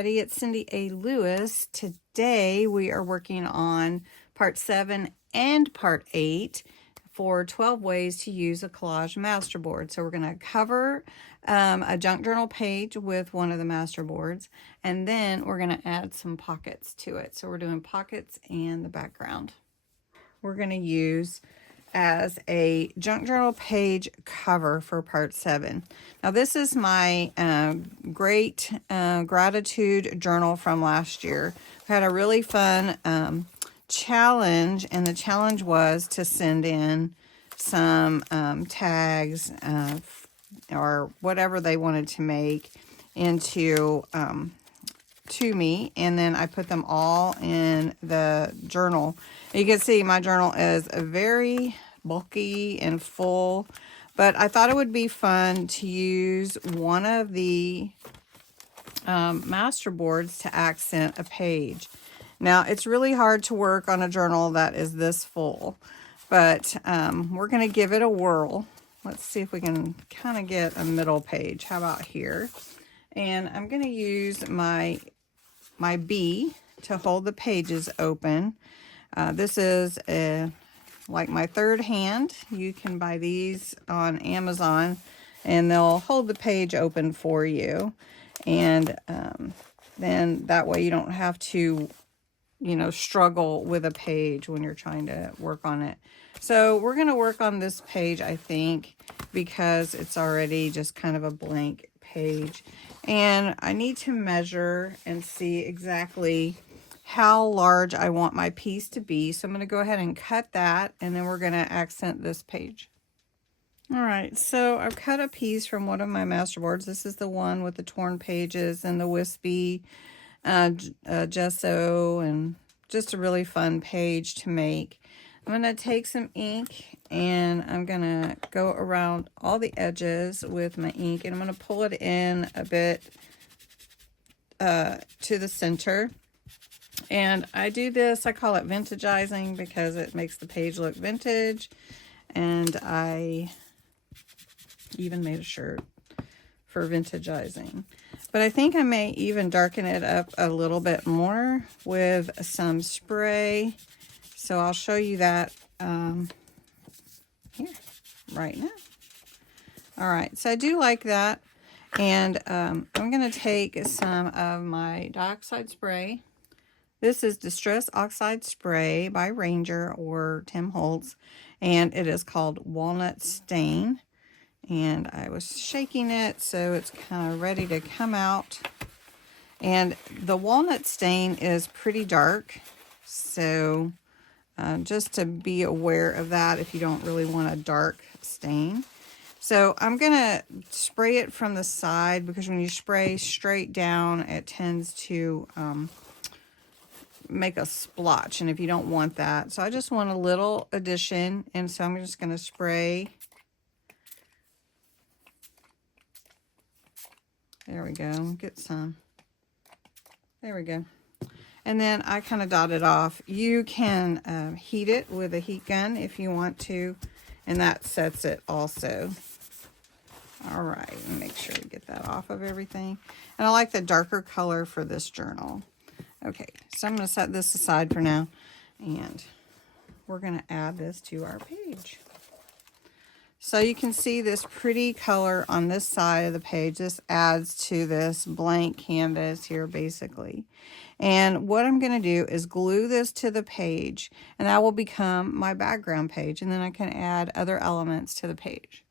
everybody. It's Cindy A. Lewis. Today we are working on part 7 and part 8 for 12 ways to use a collage masterboard. So we're going to cover a junk journal page with one of the masterboards, and then we're going to add some pockets to it. So we're doing pockets and the background. We're going to use as a junk journal page cover for part 7. Now this is my great gratitude journal from last year. We had a really fun challenge, and the challenge was to send in some tags or whatever they wanted to make into to me, and then I put them all in the journal. You can see my journal is very bulky and full, but I thought it would be fun to use one of the masterboards to accent a page. Now it's really hard to work on a journal that is this full, but we're going to give it a whirl. Let's see if we can kind of get a middle page. How about here? And I'm going to use my B to hold the pages open. This is like my third hand. You can buy these on Amazon, and they'll hold the page open for you. And then that way you don't have to, struggle with a page when you're trying to work on it. So we're going to work on this page, I think, because it's already just kind of a blank page. And I need to measure and see exactly how large I want my piece to be. So I'm going to go ahead and cut that, and then we're going to accent this page. All right, so I've cut a piece from one of my masterboards. This is the one with the torn pages and the wispy gesso, and just a really fun page to make. I'm going to take some ink, and I'm going to go around all the edges with my ink, and I'm going to pull it in a bit to the center. And I do this, I call it vintagizing, because it makes the page look vintage. And I even made a shirt for vintagizing. But I think I may even darken it up a little bit more with some spray. So I'll show you that here, right now. All right, so I do like that. And I'm going to take some of my dioxide spray. This is Distress Oxide Spray by Ranger or Tim Holtz, and it is called Walnut Stain. And I was shaking it, so it's kind of ready to come out. And the walnut stain is pretty dark, so just to be aware of that if you don't really want a dark stain. So I'm going to spray it from the side, because when you spray straight down, it tends to make a splotch, and if you don't want that, so I just want a little addition, and so I'm just going to spray. There we go. Get some. There we go. And then I kind of dot it off. You can heat it with a heat gun if you want to, and that sets it also. All right, make sure to get that off of everything. And I like the darker color for this journal. Okay, so I'm going to set this aside for now, and we're going to add this to our page. So you can see this pretty color on this side of the page. This adds to this blank canvas here, basically. And what I'm going to do is glue this to the page, and that will become my background page, and then I can add other elements to the page.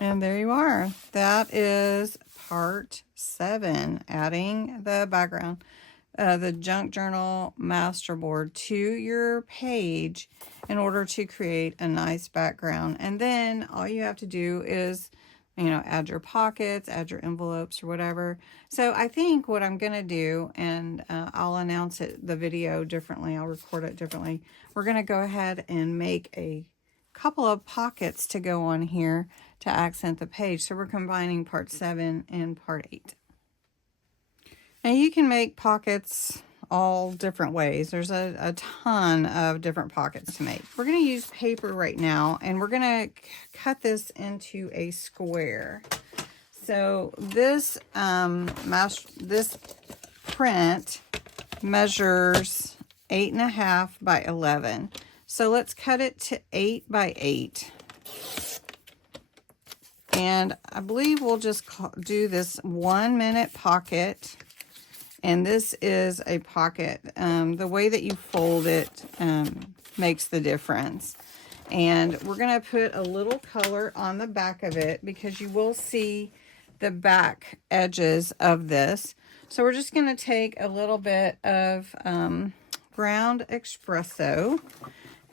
And there you are. That is part 7, adding the background. The junk journal masterboard to your page in order to create a nice background. And then all you have to do is, add your pockets, add your envelopes or whatever. So I think what I'm going to do, and I'll announce the video differently, I'll record it differently. We're going to go ahead and make a couple of pockets to go on here to accent the page. So we're combining part 7 and part 8. And you can make pockets all different ways. There's a ton of different pockets to make. We're going to use paper right now, and we're going to cut this into a square. So this print measures 8.5 by 11. So let's cut it to 8 by 8. And I believe we'll just do this 1 minute pocket. And this is a pocket. The way that you fold it makes the difference. And we're going to put a little color on the back of it because you will see the back edges of this. So we're just going to take a little bit of ground espresso,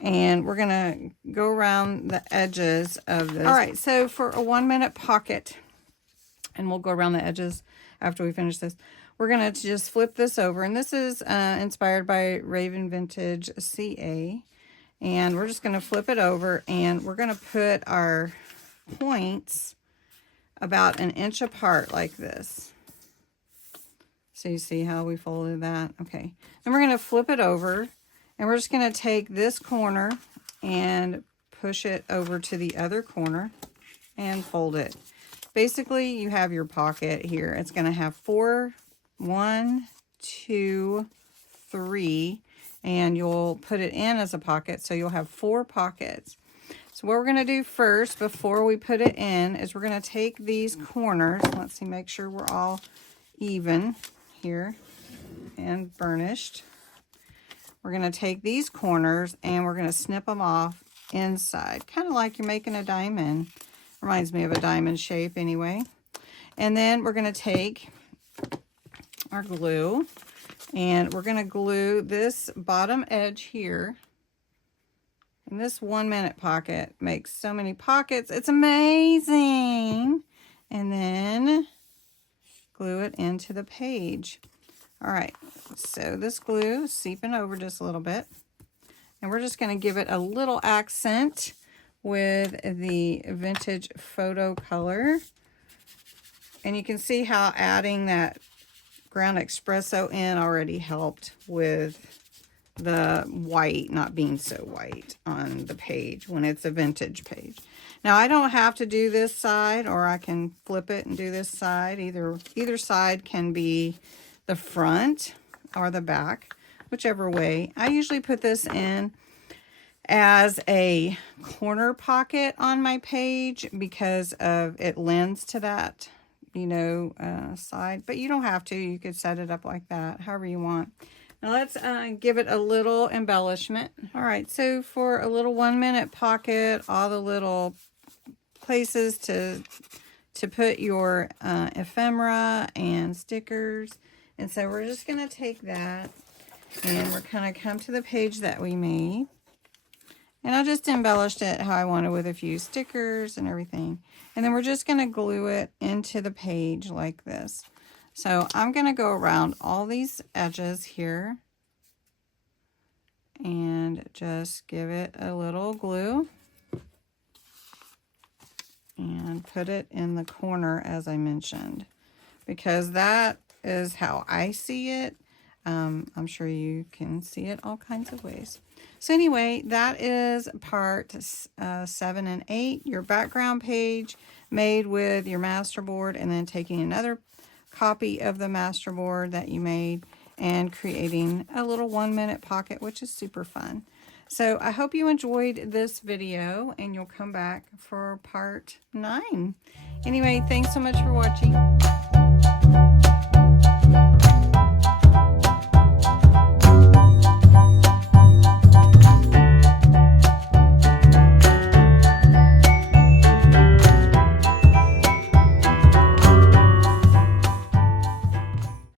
and we're going to go around the edges of this. All right, so for a 1 minute pocket, and we'll go around the edges after we finish this, we're going to just flip this over. And this is inspired by Raven Vintage CA. And we're just going to flip it over, and we're going to put our points about 1 inch apart like this. So you see how we folded that? Okay. Then we're going to flip it over, and we're just going to take this corner and push it over to the other corner and fold it. Basically, you have your pocket here. It's going to have 1, 2, 3, and you'll put it in as a pocket, so you'll have 4 pockets. So what we're going to do first, before we put it in, is we're going to take these corners. Let's see, make sure we're all even here and burnished. We're going to take these corners and we're going to snip them off inside, kind of like you're making a diamond. Reminds me of a diamond shape anyway. And then we're going to take our glue, and we're going to glue this bottom edge here. And this 1 minute pocket makes so many pockets. It's amazing. And then glue it into the page. All right, so this glue is seeping over just a little bit. And we're just going to give it a little accent with the vintage photo color. And you can see how adding that ground espresso in already helped with the white not being so white on the page when it's a vintage page. Now I don't have to do this side, or I can flip it and do this side. Either side can be the front or the back, whichever way. I usually put this in as a corner pocket on my page because of it lends to that, you know, side, but you don't have to. You could set it up like that, however you want. Now let's give it a little embellishment. All right, so for a little 1 minute pocket, all the little places to put your ephemera and stickers. And so we're just going to take that, and we're going to come to the page that we made. And I just embellished it how I wanted with a few stickers and everything. And then we're just going to glue it into the page like this. So I'm going to go around all these edges here and just give it a little glue and put it in the corner as I mentioned, because that is how I see it. I'm sure you can see it all kinds of ways. So anyway, that is part 7 and 8, your background page made with your masterboard, and then taking another copy of the masterboard that you made and creating a little 1 minute pocket, which is super fun. So I hope you enjoyed this video, and you'll come back for part 9. Anyway, thanks so much for watching.